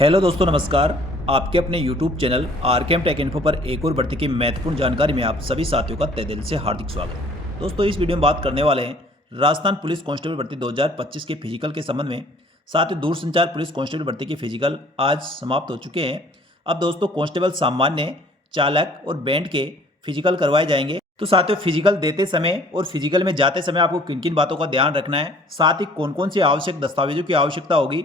Hello दोस्तों, नमस्कार। आपके अपने YouTube channel RKM take info पर एक और भर्ती की महत्वपूर्ण जानकारी में आप सभी साथियों का तहे दिल से हार्दिक स्वागत। दोस्तों, इस वीडियो में बात करने वाले हैं राजस्थान पुलिस कांस्टेबल भर्ती 2025 के फिजिकल के संबंध में। साथ ही दूरसंचार पुलिस कांस्टेबल भर्ती के फिजिकल आज समाप्त हो चुके हैं। अब दोस्तों कांस्टेबल सामान्य, चालक और बैंड के फिजिकल करवाए जाएंगे। तो साथियों, फिजिकल देते समय और फिजिकल में जाते समय आपको किन किन बातों का ध्यान रखना है, साथ ही कौन कौन से आवश्यक दस्तावेजों की आवश्यकता होगी,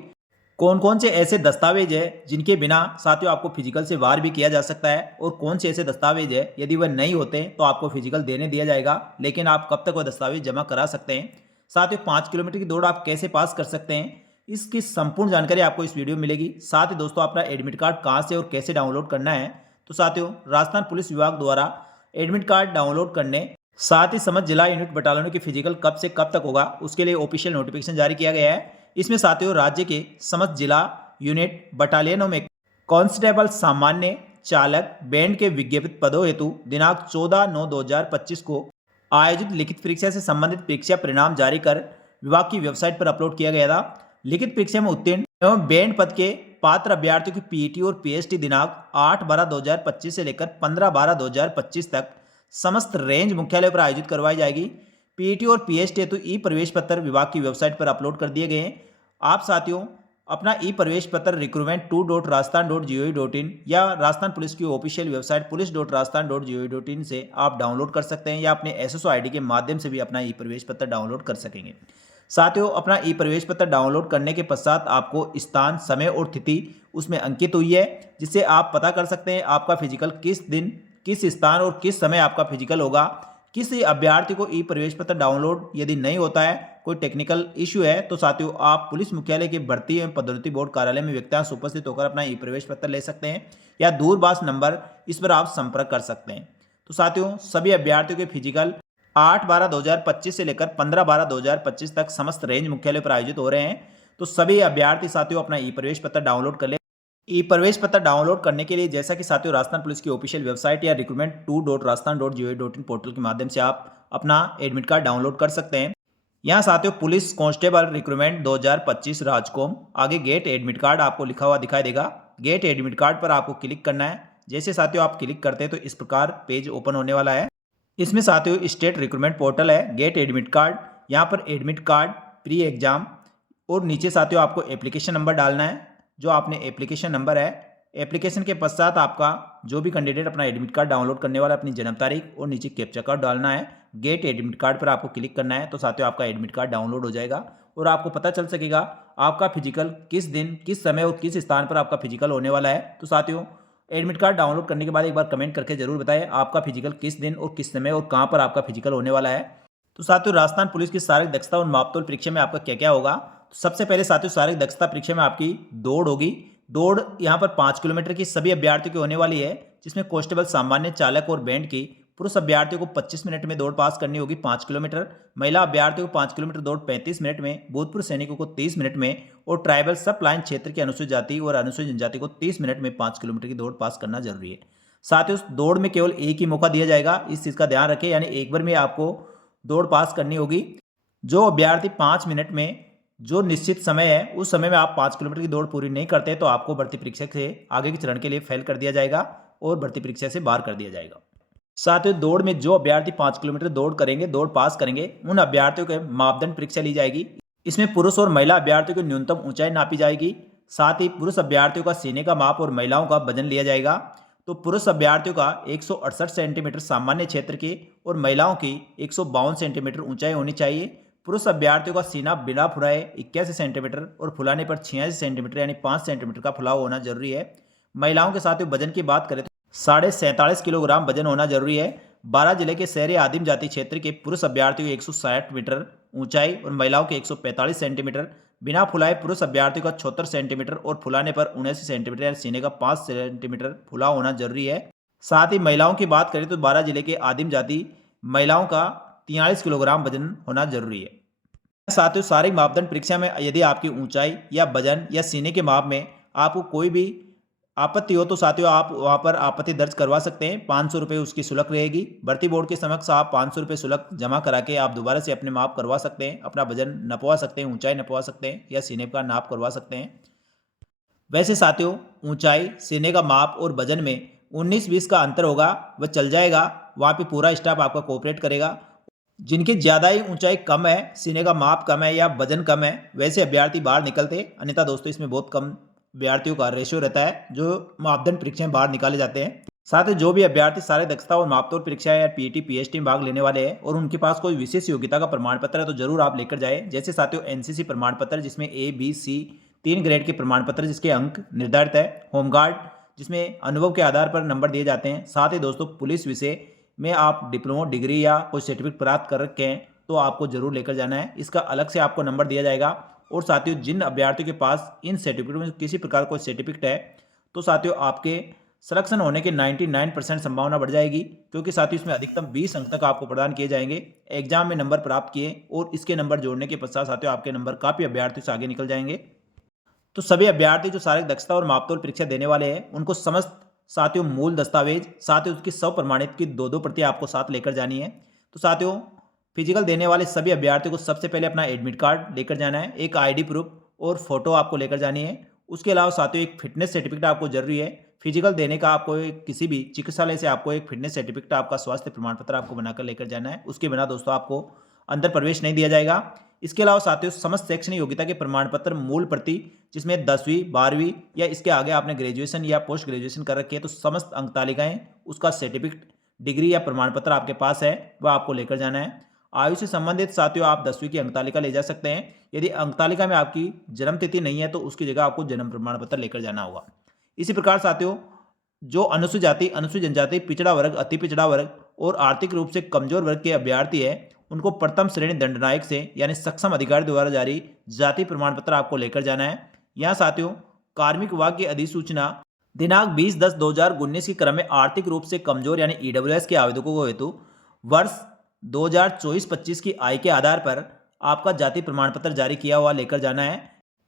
कौन कौन से ऐसे दस्तावेज है जिनके बिना साथियों आपको फिजिकल से बाहर भी किया जा सकता है, और कौन से ऐसे दस्तावेज है यदि वह नहीं होते तो आपको फिजिकल देने दिया जाएगा, लेकिन आप कब तक वह दस्तावेज जमा करा सकते हैं। साथियों, 5 किलोमीटर की दौड़ आप कैसे पास कर सकते हैं, इसकी संपूर्ण जानकारी आपको इस वीडियो में मिलेगी। साथ ही दोस्तों, अपना एडमिट कार्ड कहाँ से और कैसे डाउनलोड करना है। तो साथियों, राजस्थान पुलिस विभाग द्वारा एडमिट कार्ड डाउनलोड करने, साथ ही समस्त जिला यूनिट बटालियनों की फिजिकल कब से कब तक होगा, उसके लिए ऑफिशियल नोटिफिकेशन जारी किया गया है। इसमें साथियों, राज्य के समस्त जिला यूनिट बटालियनों में कांस्टेबल सामान्य, चालक, बैंड के विज्ञापित पदों हेतु दिनांक 14/9/2025 को आयोजित लिखित परीक्षा से संबंधित परीक्षा परिणाम जारी कर विभाग की वेबसाइट पर अपलोड किया गया था। लिखित परीक्षा में उत्तीर्ण एवं बैंड पद के पात्र अभ्यर्थियों की पीईटी और पीएसटी दिनांक 8/12/2025 से लेकर 15/12/2025 तक समस्त रेंज मुख्यालय पर आयोजित करवाई जाएगी। पीईटी और पीएसटी हेतु ई प्रवेश पत्र विभाग की वेबसाइट पर अपलोड कर दिए गए हैं। आप साथियों अपना ई प्रवेश पत्र recruitment2.rajasthan.gov.in या राजस्थान पुलिस की ऑफिशियल वेबसाइट police.rajasthan.gov.in से आप डाउनलोड कर सकते हैं, या अपने एसएसओ आईडी के माध्यम से भी अपना ई प्रवेश पत्र डाउनलोड कर सकेंगे। साथियों, अपना ई प्रवेश पत्र डाउनलोड करने के पश्चात आपको स्थान, समय और तिथि उसमें अंकित हुई है, जिससे आप पता कर सकते हैं आपका फिजिकल किस दिन, किस स्थान और किस समय आपका फिजिकल होगा। किसी अभ्यर्थी को ई प्रवेश पत्र डाउनलोड यदि नहीं होता है, कोई टेक्निकल इश्यू है, तो साथियों आप पुलिस मुख्यालय के भर्ती एवं पदोन्नति बोर्ड कार्यालय में व्यक्तिगत उपस्थित होकर अपना ई प्रवेश पत्र ले सकते हैं, या दूरभाष नंबर इस पर आप संपर्क कर सकते हैं। तो साथियों, सभी अभ्यर्थियों के फिजिकल 8/12/2025 से लेकर 15/12/2025 तक समस्त रेंज मुख्यालय पर आयोजित हो रहे हैं। तो सभी अभ्यर्थी साथियों अपना ई प्रवेश पत्र डाउनलोड कर ले। ई प्रवेश पत्र डाउनलोड करने के लिए जैसा कि साथियों राजस्थान पुलिस की ऑफिशियल वेबसाइट या recruitment2.rajasthan.gov.in पोर्टल के माध्यम से आप अपना एडमिट कार्ड डाउनलोड कर सकते हैं। यहाँ साथियों पुलिस कांस्टेबल रिक्रूटमेंट 2025 राजकोम, आगे गेट एडमिट कार्ड आपको लिखा हुआ दिखाई देगा। गेट एडमिट कार्ड पर आपको क्लिक करना है। जैसे साथियों आप क्लिक करते हैं तो इस प्रकार पेज ओपन होने वाला है। इसमें साथियों स्टेट रिक्रूटमेंट पोर्टल है, गेट एडमिट कार्ड, यहाँ पर एडमिट कार्ड, प्री एग्जाम, और नीचे साथियों आपको एप्लीकेशन नंबर डालना है। जो आपने एप्लीकेशन नंबर है, एप्लीकेशन के पश्चात आपका जो भी कैंडिडेट अपना एडमिट कार्ड डाउनलोड करने वाला अपनी जन्म तारीख और नीचे कैप्चा कोड डालना है। गेट एडमिट कार्ड पर आपको क्लिक करना है, तो साथियों आपका एडमिट कार्ड डाउनलोड हो जाएगा और आपको पता चल सकेगा आपका फिजिकल किस दिन, किस समय और किस स्थान पर आपका फिजिकल होने वाला है। तो साथियों, एडमिट कार्ड डाउनलोड करने के बाद एक बार कमेंट करके जरूर बताएं आपका फिजिकल किस दिन और किस समय और कहाँ पर आपका फिजिकल होने वाला है। तो साथियों, राजस्थान पुलिस की शारीरिक दक्षता और मापतोल परीक्षा में आपका क्या क्या होगा। तो सबसे पहले साथियों, शारीरिक दक्षता परीक्षा में आपकी दौड़ होगी। दौड़ यहाँ पर 5 किलोमीटर की सभी अभ्यर्थियों की होने वाली है, जिसमें कांस्टेबल सामान्य, चालक और बैंड की पुरुष अभ्यर्थियों को 25 मिनट में दौड़ पास करनी होगी 5 किलोमीटर, महिला अभ्यर्थियों को 5 किलोमीटर दौड़ 35 मिनट में, भूतपूर्व सैनिकों को 30 मिनट में, और ट्राइबल सब लाइन क्षेत्र की अनुसूचित जाति और अनुसूचित जनजाति को 30 मिनट में 5 किलोमीटर की दौड़ पास करना जरूरी है। साथ ही उस दौड़ में केवल एक ही मौका दिया जाएगा, इस चीज़ का ध्यान रखें, यानी एक बार में आपको दौड़ पास करनी होगी। जो अभ्यर्थी 5 मिनट में, जो निश्चित समय है उस समय में आप 5 किलोमीटर की दौड़ पूरी नहीं करते तो आपको भर्ती परीक्षा से आगे के चरण के लिए फेल कर दिया जाएगा और भर्ती परीक्षा से बाहर कर दिया जाएगा। साथ ही दौड़ में जो अभ्यर्थी 5 किलोमीटर दौड़ करेंगे, दौड़ पास करेंगे, उन अभ्यर्थियों के मापदंड परीक्षा ली जाएगी। इसमें पुरुष और महिला अभ्यर्थियों की न्यूनतम ऊंचाई नापी जाएगी। साथ ही पुरुष अभ्यर्थियों का सीने का माप और महिलाओं का वजन लिया जाएगा। तो पुरुष अभ्यर्थियों का 168 सेंटीमीटर सामान्य क्षेत्र की और महिलाओं की 152 सेंटीमीटर ऊंचाई होनी चाहिए। पुरुष अभ्यर्थियों का सीना बिना फुलाए 81 सेंटीमीटर और फुलाने पर 86 सेंटीमीटर यानी 5 सेंटीमीटर का फुलाव होना जरूरी है। महिलाओं के साथ वजन की बात करें तो 47.5 किलोग्राम वजन होना जरूरी है। 12 जिले के शहरी आदिम जाति क्षेत्र के पुरुष अभ्यर्थियों की 160 मीटर ऊंचाई और महिलाओं के 145 सेंटीमीटर, बिना फुलाए पुरुष अभ्यर्थियों का 76 सेंटीमीटर और फुलाने पर 79 सेंटीमीटर यानी सीने का 5 सेंटीमीटर फुलाव होना जरूरी है। साथ ही महिलाओं की बात करें तो 12 जिले के आदिम जाति महिलाओं का 43 किलोग्राम वजन होना जरूरी है। साथियों, शारीरिक मापदंड परीक्षा में यदि आपकी ऊंचाई या वजन या सीने के माप में आपको कोई भी आपत्ति हो तो साथियों आप वहां पर आपत्ति दर्ज करवा सकते हैं। 500 रुपये उसकी शुल्क रहेगी। भर्ती बोर्ड के समक्ष आप 500 रुपये शुल्क जमा करा के आप दोबारा से अपने माप करवा सकते हैं, अपना वजन नपवा सकते हैं, ऊंचाई नपवा सकते हैं या सीने का नाप करवा सकते हैं। वैसे साथियों ऊंचाई, सीने का माप और वजन में 19-20 का अंतर होगा, वह चल जाएगा। वहाँ पे पूरा स्टाफ आपका कोऑपरेट करेगा। जिनकी ज़्यादा ही ऊंचाई कम है, सीने का माप कम है या वजन कम है, वैसे अभ्यर्थी बाहर निकलते हैं। अन्यथा दोस्तों इसमें बहुत कम अभ्यर्थियों का रेशियो रहता है जो मापदंड परीक्षाएं बाहर निकाले जाते हैं। साथ ही जो भी अभ्यर्थी सारे दक्षता और मापतोल परीक्षाएं या पीटी पीएचटी में भाग लेने वाले हैं और उनके पास कोई विशेष योग्यता का प्रमाण पत्र है तो जरूर आप लेकर जाए। जैसे साथियों एनसीसी प्रमाण पत्र जिसमें ए बी सी 3 ग्रेड के प्रमाण पत्र जिसके अंक निर्धारित है, होमगार्ड जिसमें अनुभव के आधार पर नंबर दिए जाते हैं। साथ ही दोस्तों पुलिस विषय में आप डिप्लोमा डिग्री या कोई सर्टिफिकेट प्राप्त कर रखे हैं तो आपको जरूर लेकर जाना है, इसका अलग से आपको नंबर दिया जाएगा। और साथियों जिन अभ्यर्थियों के पास इन सर्टिफिकेट में किसी प्रकार कोई सर्टिफिकेट है तो साथियों आपके सिलेक्शन होने के 99% संभावना बढ़ जाएगी, क्योंकि साथियों इसमें अधिकतम 20 अंक तक आपको प्रदान किए जाएंगे। एग्जाम में नंबर प्राप्त किए और इसके नंबर जोड़ने के पश्चात साथियों आपके नंबर काफ़ी अभ्यर्थियों से आगे निकल जाएंगे। तो सभी अभ्यर्थी जो शारीरिक दक्षता और मापतोल परीक्षा देने वाले हैं उनको समस्त साथियों मूल दस्तावेज साथ ही उसकी सौ प्रमाणित की 2-2 प्रतियां आपको साथ लेकर जानी है। तो साथियों फिजिकल देने वाले सभी अभ्यर्थियों को सबसे पहले अपना एडमिट कार्ड लेकर जाना है, एक आईडी प्रूफ और फोटो आपको लेकर जानी है। उसके अलावा साथियों एक फिटनेस सर्टिफिकेट आपको जरूरी है। फिजिकल देने का आपको किसी भी चिकित्सालय से आपको एक फिटनेस सर्टिफिकेट आपका स्वास्थ्य प्रमाण पत्र आपको बनाकर लेकर जाना है, उसके बिना दोस्तों आपको अंदर प्रवेश नहीं दिया जाएगा। इसके अलावा साथियों समस्त शैक्षणिक योग्यता के प्रमाण पत्र मूल प्रति जिसमें 10वीं 12वीं या इसके आगे आपने ग्रेजुएशन या पोस्ट ग्रेजुएशन कर रखी है तो समस्त अंक तालिकाएं उसका सर्टिफिकेट डिग्री या प्रमाण पत्र आपके पास है वह आपको लेकर जाना है। आयु से संबंधित साथियों आप 10वीं की अंक तालिका ले जा सकते हैं। यदि अंक तालिका में आपकी जन्म तिथि नहीं है तो उसकी जगह आपको जन्म प्रमाण पत्र लेकर जाना होगा। इसी प्रकार साथियों जो अनुसूचित जाति, अनुसूचित जनजाति, पिछड़ा वर्ग, अति पिछड़ा वर्ग और आर्थिक रूप से कमजोर वर्ग के अभ्यर्थी है उनको प्रथम श्रेणी दंडनायक से यानी सक्षम अधिकारी द्वारा जारी जाति प्रमाण पत्र आपको लेकर जाना है। यहाँ साथियों कार्मिक विभाग की अधिसूचना दिनांक 20/10/2019 के क्रम में आर्थिक रूप से कमजोर यानी ईडब्ल्यूएस के आवेदकों को हेतु वर्ष 2024-25 की आय के आधार पर आपका जाति प्रमाण पत्र जारी किया हुआ लेकर जाना है।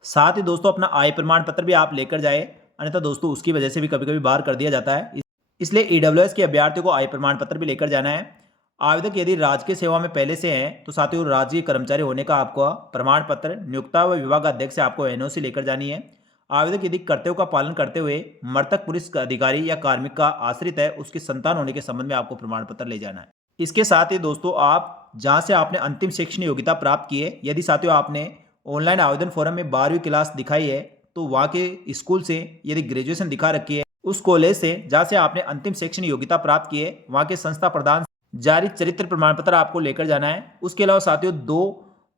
साथ ही दोस्तों अपना आय प्रमाण पत्र भी आप लेकर जाए, अन्यथा दोस्तों उसकी वजह से भी कभी कभी बाहर कर दिया जाता है, इसलिए ईडब्ल्यूएस के अभ्यर्थियों को आय प्रमाण पत्र भी लेकर जाना है। आवेदक यदि राजकीय सेवा में पहले से हैं तो साथियों राजकीय कर्मचारी होने का आपको प्रमाण पत्र, नियोक्ता व विभाग अध्यक्ष से आपको एनओसी लेकर जानी है। आवेदक यदि कर्तव्यों का पालन करते हुए मृतक पुलिस अधिकारी या कार्मिक का आश्रित है उसकी संतान होने के संबंध में आपको प्रमाण पत्र ले जाना है। इसके साथ ही दोस्तों आप जहां से आपने अंतिम शैक्षणिक योग्यता प्राप्त की है, यदि साथियों आपने ऑनलाइन आवेदन फॉर्म में 12वीं क्लास दिखाई है तो वहाँ के स्कूल से यदि ग्रेजुएशन दिखा रखी है उस कॉलेज से जहाँ से आपने अंतिम शैक्षणिक योग्यता प्राप्त की है वहाँ के संस्था प्रदान जारी चरित्र प्रमाण पत्र आपको लेकर जाना है। उसके अलावा साथियों 2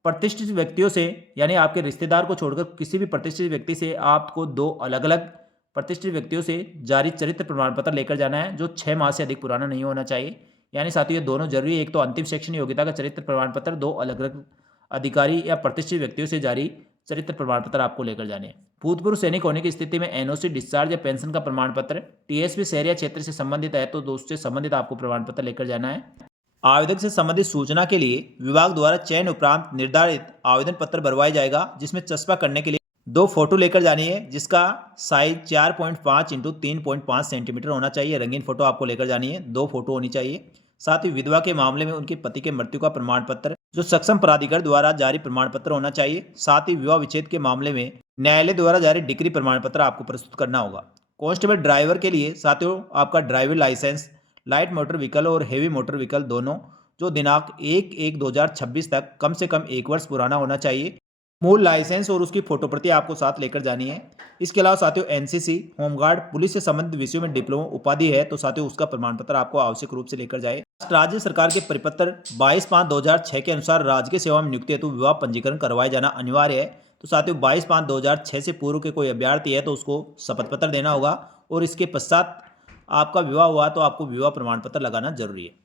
प्रतिष्ठित व्यक्तियों से यानी आपके रिश्तेदार को छोड़कर किसी भी प्रतिष्ठित व्यक्ति से आपको 2 अलग अलग प्रतिष्ठित व्यक्तियों से जारी चरित्र प्रमाण पत्र लेकर जाना है जो 6 माह से अधिक पुराना नहीं होना चाहिए। यानी साथियों ये दोनों जरूरी है, एक तो अंतिम शैक्षणिक योग्यता का चरित्र प्रमाण पत्र, 2 अलग अलग अधिकारी या प्रतिष्ठित व्यक्तियों से जारी चरित्र प्रमाण पत्र आपको लेकर जाने हैं। भूतपूर्व सैनिक होने की स्थिति में एनओसी, डिस्चार्ज या पेंशन का प्रमाण पत्र, टीएसपी शहर या क्षेत्र से संबंधित है तो दोस्तों से संबंधित आपको प्रमाण पत्र लेकर जाना है। आवेदक से संबंधित सूचना के लिए विभाग द्वारा चयन उपरांत निर्धारित आवेदन पत्र भरवाया जाएगा जिसमें चस्पा करने के लिए 2 फोटो लेकर जानी है जिसका साइज 4.5 × 3.5 सेंटीमीटर होना चाहिए। रंगीन फोटो आपको लेकर जानी है, 2 फोटो होनी चाहिए। साथ ही विधवा के मामले में उनके पति के मृत्यु का प्रमाण पत्र जो सक्षम प्राधिकार द्वारा जारी प्रमाण पत्र होना चाहिए। साथ ही विवाह विच्छेद के मामले में न्यायालय द्वारा जारी डिग्री प्रमाण पत्र आपको प्रस्तुत करना होगा। कांस्टेबल ड्राइवर के लिए साथियों आपका driving licence, light motor vehicle और हेवी मोटर व्हीकल दोनों जो दिनांक 1/1/2026 तक कम से कम 1 वर्ष पुराना होना चाहिए। मूल लाइसेंस और उसकी फोटो प्रति आपको साथ लेकर जानी है। इसके अलावा साथियों एनसीसी, होमगार्ड, पुलिस से संबंधित विषयों में डिप्लोमा उपाधि है तो साथियों उसका प्रमाण पत्र आपको आवश्यक रूप से लेकर जाए। राज्य सरकार के परिपत्र 22/5/2006 के अनुसार राजकीय सेवा में नियुक्ति हेतु विवाह पंजीकरण करवाया जाना अनिवार्य है। तो साथियों 22/5/2006 से पूर्व के कोई अभ्यर्थी है तो उसको शपथ पत्र देना होगा और इसके पश्चात आपका विवाह हुआ तो आपको विवाह प्रमाण पत्र लगाना जरूरी है।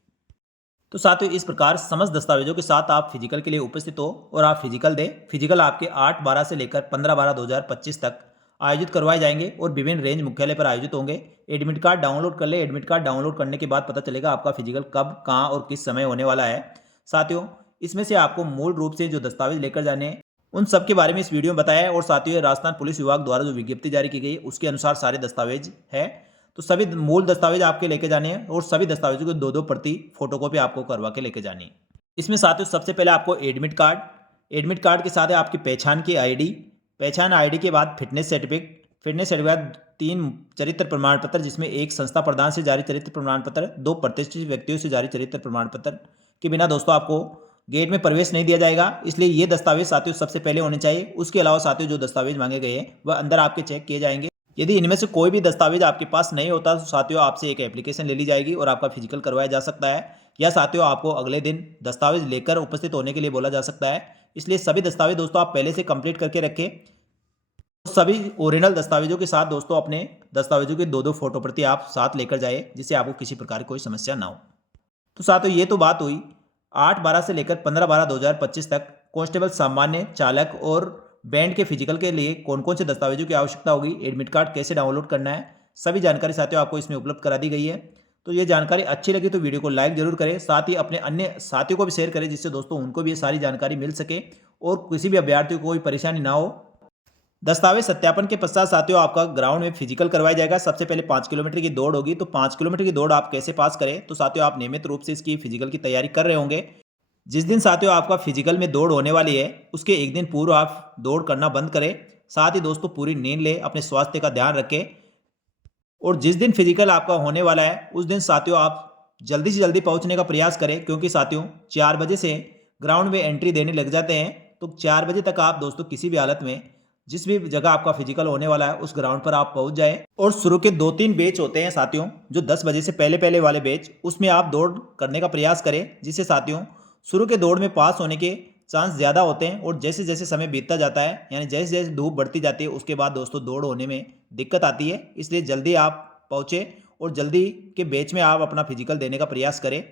तो साथियों इस प्रकार समस्त दस्तावेजों के साथ आप फिजिकल के लिए उपस्थित हो और आप फिजिकल दें। फिजिकल आपके 8/12 से लेकर 15/12/2025 तक आयोजित करवाए जाएंगे और विभिन्न रेंज मुख्यालय पर आयोजित होंगे। एडमिट कार्ड डाउनलोड कर ले। एडमिट कार्ड डाउनलोड करने के बाद पता चलेगा आपका फिजिकल कब, कहाँ और किस समय होने वाला है। साथियों इसमें से आपको मूल रूप से जो दस्तावेज लेकर जाने हैं उन सब के बारे में इस वीडियो में बताया है और साथियों राजस्थान पुलिस विभाग द्वारा जो विज्ञप्ति जारी की गई उसके अनुसार सारे दस्तावेज है। तो सभी मूल दस्तावेज आपके लेके जाने हैं और सभी दस्तावेजों की 2-2 प्रति फोटोकॉपी आपको करवा के लेके जानी है। इसमें साथियों सबसे पहले आपको एडमिट कार्ड, एडमिट कार्ड के साथ आपकी पहचान की आईडी, पहचान आईडी के बाद फिटनेस सर्टिफिकेट, फिटनेस सर्टिफिकेट, 3 चरित्र प्रमाण पत्र जिसमें 1 संस्था प्रदान से जारी चरित्र प्रमाण पत्र, 2 प्रतिष्ठित व्यक्तियों से जारी चरित्र प्रमाण पत्र के बिना दोस्तों आपको गेट में प्रवेश नहीं दिया जाएगा। इसलिए ये दस्तावेज साथियों सबसे पहले होने चाहिए। उसके अलावा साथियों जो दस्तावेज मांगे गए हैं वह अंदर आपके चेक किए जाएंगे। यदि इनमें से कोई भी दस्तावेज आपके पास नहीं होता तो साथियों आपसे एक एप्लीकेशन ले ली जाएगी और आपका फिजिकल करवाया जा सकता है, या साथियों आपको अगले दिन दस्तावेज लेकर उपस्थित होने के लिए बोला जा सकता है। इसलिए सभी दस्तावेज दोस्तों आप पहले से कंप्लीट करके रखें। सभी ओरिजिनल दस्तावेजों के साथ दोस्तों अपने दस्तावेजों की 2-2 फोटो प्रति आप साथ लेकर जाए, जिससे आपको किसी प्रकार की कोई समस्या ना हो। तो साथियों ये तो बात हुई 8/12 से लेकर 15/12/2025 तक कांस्टेबल सामान्य, चालक और बैंड के फिजिकल के लिए कौन कौन से दस्तावेजों की आवश्यकता होगी, एडमिट कार्ड कैसे डाउनलोड करना है, सभी जानकारी साथियों आपको इसमें उपलब्ध करा दी गई है। तो ये जानकारी अच्छी लगी तो वीडियो को लाइक जरूर करें, साथ ही अपने अन्य साथियों को भी शेयर करें, जिससे दोस्तों उनको भी ये सारी जानकारी मिल सके और किसी भी अभ्यर्थी को कोई परेशानी ना हो। दस्तावेज सत्यापन के पश्चात साथियों आपका ग्राउंड में फिजिकल करवाया जाएगा। सबसे पहले 5 किलोमीटर की दौड़ होगी। तो 5 किलोमीटर की दौड़ आप कैसे पास करें, तो साथियों आप नियमित रूप से इसकी फिजिकल की तैयारी कर रहे होंगे। जिस दिन साथियों आपका फिजिकल में दौड़ होने वाली है उसके एक दिन पूर्व आप दौड़ करना बंद करें। साथ ही दोस्तों पूरी नींद लें, अपने स्वास्थ्य का ध्यान रखें और जिस दिन फिजिकल आपका होने वाला है उस दिन साथियों आप जल्दी से जल्दी पहुंचने का प्रयास करें, क्योंकि साथियों 4 बजे से ग्राउंड में एंट्री देने लग जाते हैं। तो 4 बजे तक आप दोस्तों किसी भी हालत में जिस भी जगह आपका फिजिकल होने वाला है उस ग्राउंड पर आप पहुंच जाएं। और शुरू के 2-3 बैच होते हैं साथियों, जो 10 बजे से पहले पहले वाले बैच, उसमें आप दौड़ करने का प्रयास करें, जिससे साथियों शुरू के दौड़ में पास होने के चांस ज़्यादा होते हैं। और जैसे जैसे समय बीतता जाता है, यानी जैसे जैसे धूप बढ़ती जाती है, उसके बाद दोस्तों दौड़ होने में दिक्कत आती है। इसलिए जल्दी आप पहुँचे और जल्दी के बैच में आप अपना फिजिकल देने का प्रयास करें।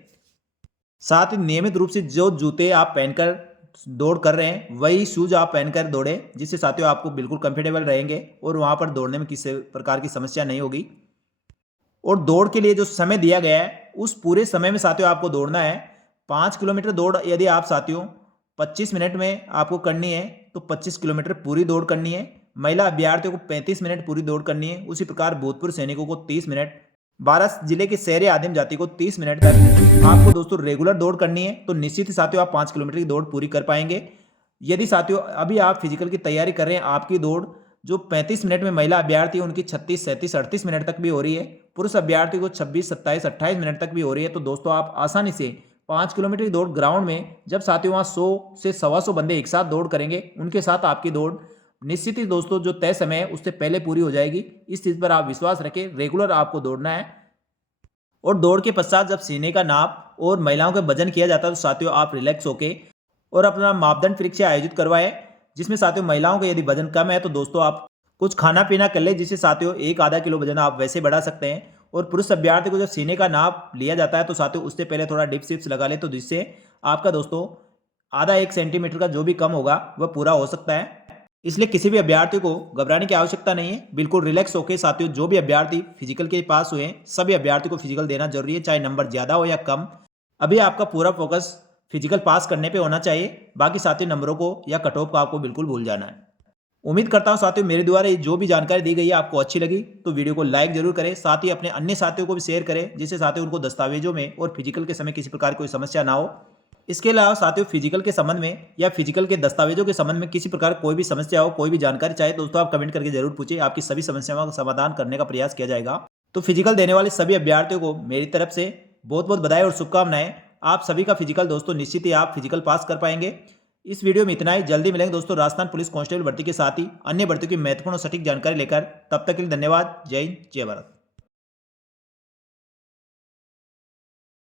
साथ ही नियमित रूप से जो जूते आप पहनकर दौड़ कर रहे हैं वही शूज आप पहनकर दौड़े, जिससे साथियों आपको बिल्कुल कंफर्टेबल रहेंगे और वहां पर दौड़ने में किसी प्रकार की समस्या नहीं होगी। और दौड़ के लिए जो समय दिया गया है उस पूरे समय में साथियों आपको दौड़ना है। 5 किलोमीटर दौड़ यदि आप साथियों 25 मिनट में आपको करनी है तो 25 किलोमीटर पूरी दौड़ करनी है। महिला अभ्यर्थियों को 35 मिनट पूरी दौड़ करनी है। उसी प्रकार भूतपूर्व सैनिकों को 30 मिनट, 12 जिले के शहरी आदिम जाति को 30 मिनट तक आपको दोस्तों रेगुलर दौड़ करनी है। तो निश्चित ही साथियों आप 5 किलोमीटर की दौड़ पूरी कर पाएंगे। यदि साथियों अभी आप फिजिकल की तैयारी कर रहे हैं, आपकी दौड़ जो 35 मिनट में महिला अभ्यर्थी है उनकी 36, 37, 38 मिनट तक भी हो रही है, पुरुष अभ्यर्थी को 26, 27, 28 मिनट तक भी हो रही है। तो दोस्तों आप आसानी से 5 किलोमीटर की दौड़ ग्राउंड में, जब साथियों वहाँ 100 से 125 बंदे एक साथ दौड़ करेंगे, उनके साथ आपकी दौड़ निश्चित ही दोस्तों जो तय समय है उससे पहले पूरी हो जाएगी। इस चीज़ पर आप विश्वास रखें, रेगुलर आपको दौड़ना है। और दौड़ के पश्चात जब सीने का नाप और महिलाओं का वजन किया जाता है तो साथियों आप रिलैक्स होके और अपना मापदंड परीक्षा आयोजित करवाएं, जिसमें साथियों महिलाओं का यदि वजन कम है तो दोस्तों आप कुछ खाना पीना कर ले, जिससे साथियों 1-आधा किलो वजन आप वैसे बढ़ा सकते हैं। और पुरुष अभ्यर्थी को जब सीने का नाप लिया जाता है तो साथियों उससे पहले थोड़ा डिप्स सिप्स लगा ले, तो जिससे आपका दोस्तों आधा 1 सेंटीमीटर का जो भी कम होगा वह पूरा हो सकता है। इसलिए किसी भी अभ्यर्थी को घबराने की आवश्यकता नहीं है। बिल्कुल रिलैक्स होकर साथियों जो भी अभ्यर्थी फिजिकल के पास हुए हैं सभी अभ्यर्थी को फिजिकल देना जरूरी है, चाहे नंबर ज़्यादा हो या कम। अभी आपका पूरा फोकस फिजिकल पास करने पे होना चाहिए, बाकी साथियों नंबरों को या कट ऑफ को आपको बिल्कुल भूल जाना है। उम्मीद करता हूं साथियों मेरे द्वारा जो भी जानकारी दी गई है आपको अच्छी लगी, तो वीडियो को लाइक जरूर करें, साथ ही अपने अन्य साथियों को भी शेयर करें, जिससे साथियों उनको दस्तावेजों में और फिजिकल के समय किसी प्रकार कोई समस्या ना हो। इसके अलावा साथियों फिजिकल के संबंध में या फिजिकल के दस्तावेजों के संबंध में किसी प्रकार कोई भी समस्या हो, कोई भी जानकारी चाहे दोस्तों आप कमेंट करके जरूर पूछिए, आपकी सभी समस्याओं का समाधान करने का प्रयास किया जाएगा। तो फिजिकल देने वाले सभी अभ्यर्थियों को मेरी तरफ से बहुत बहुत बधाई और शुभकामनाएं। आप सभी का फिजिकल दोस्तों निश्चित ही आप फिजिकल पास कर पाएंगे। इस वीडियो में इतना ही, जल्दी मिलेंगे दोस्तों राजस्थान पुलिस कांस्टेबल भर्ती के साथ ही अन्य भर्तियों की महत्वपूर्ण और सटीक जानकारी लेकर। तब तक के लिए धन्यवाद। जय हिंद, जय भारत।